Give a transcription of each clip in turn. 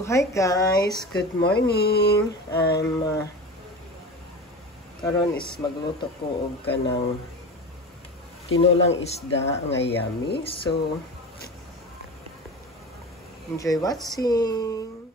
So hi guys, good morning. Karon is magluto ko og kanang tinulang isda nga yummy. So enjoy watching.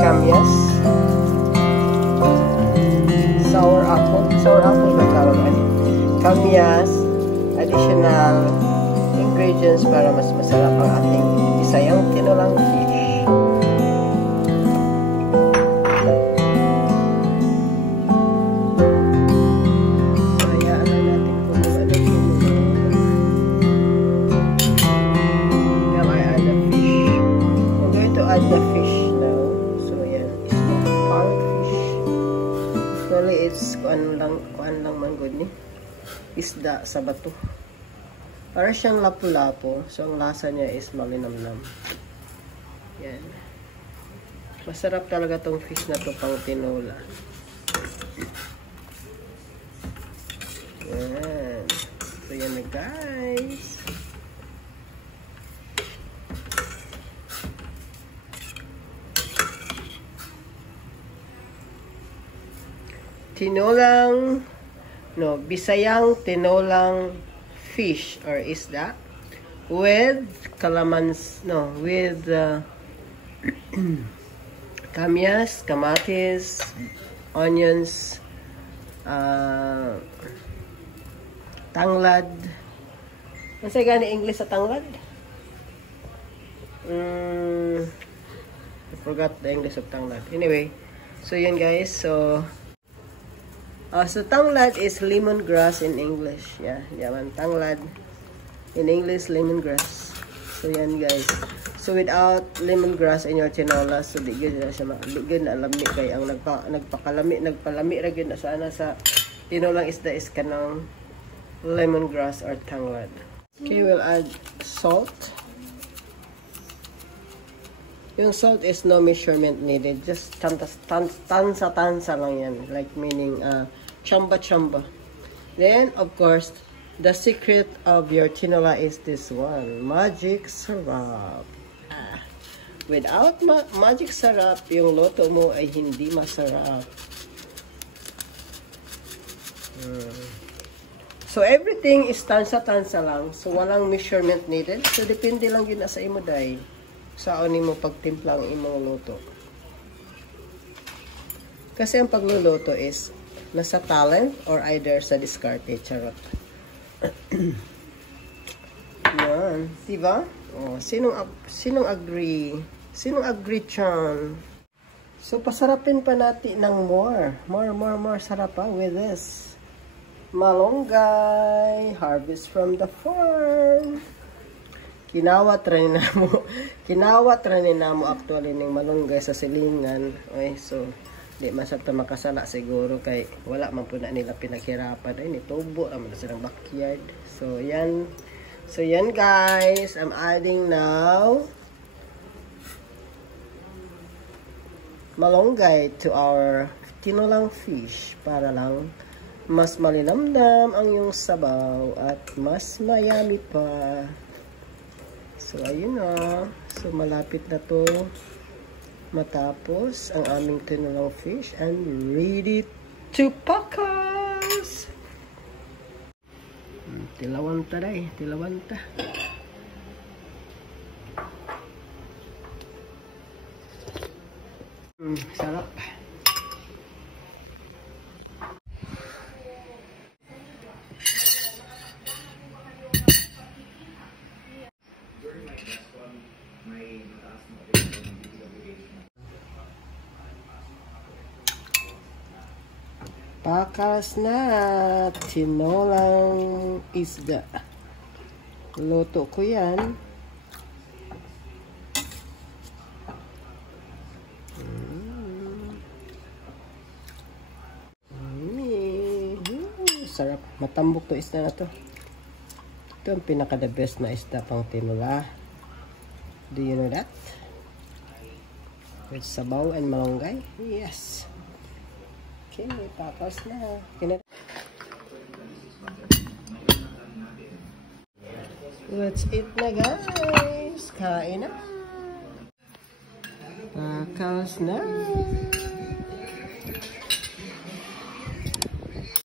Kamyas, sour apple ba tawag? Kamyas, additional ingredients para mas masarap ang ating isayang tinulang fish. So, hayaan na natin kung ano tinulang. Now I add the fish. I'm going to add the fish. It's kuan lang man good ni isda sa bato. Para siyang lapu-lapo, so ang lasa niya is malinamnam. Yan. Masarap talaga tong fish na to pang tinola. Yan. So yan na guys. Bisayang tinolang fish or isda with kamyas, kamatis, onions, tanglad. Ano sa gani English sa tanglad? I forgot the English of tanglad. Anyway, so yan guys, so tanglad is lemongrass in English. Yeah, yaman tanglad. In English, lemongrass. So yan guys. So without lemongrass in your tinola, so di gyud na siya na lami kay ang nagpalami ra gyud na sana sa tinolang isda is kanang lemongrass or tanglad. Okay, we'll add salt. Yung salt is no measurement needed. Just tansa lang yan. Like meaning chamba. Then, of course, the secret of your tinola is this one. Magic syrup. Without magic syrup, yung loto mo ay hindi masarap. So, everything is tansa lang. So, walang measurement needed. So, depende lang yun sa imo day. Saan mo pagtimpla ang imong luto. Kasi ang pagluluto is nasa talent or either sa diskarte. Charot. Yan. Diba? Oh, sinong agree? Sinong agree chan? So, pasarapin pa natin ng more. More sarap pa with this. Malunggay. Harvest from the farm. Kinawat rin na mo actually ng malunggay sa silingan. Okay, so di masabta makasala siguro kay wala man po na nila pinaghirapan. Ay nitubo naman silang backyard. So yan guys, I'm adding now malunggay to our tinulang fish para lang mas malinamnam ang yung sabaw at mas mayami pa. So, ayun na. So, malapit na to matapos ang aming tinulang fish and ready to pakas! Tilawan ta day. Tilawan ta. Sarap. Pakas na tinolang isda. Luto ko yan. Sarap. Matambok to isda na to. Ito ang pinaka the best na isda pang tinola. Do you know that? With sabaw and malunggay? Yes. Okay, tapos na. Let's eat na guys. Kain na. Tapos na.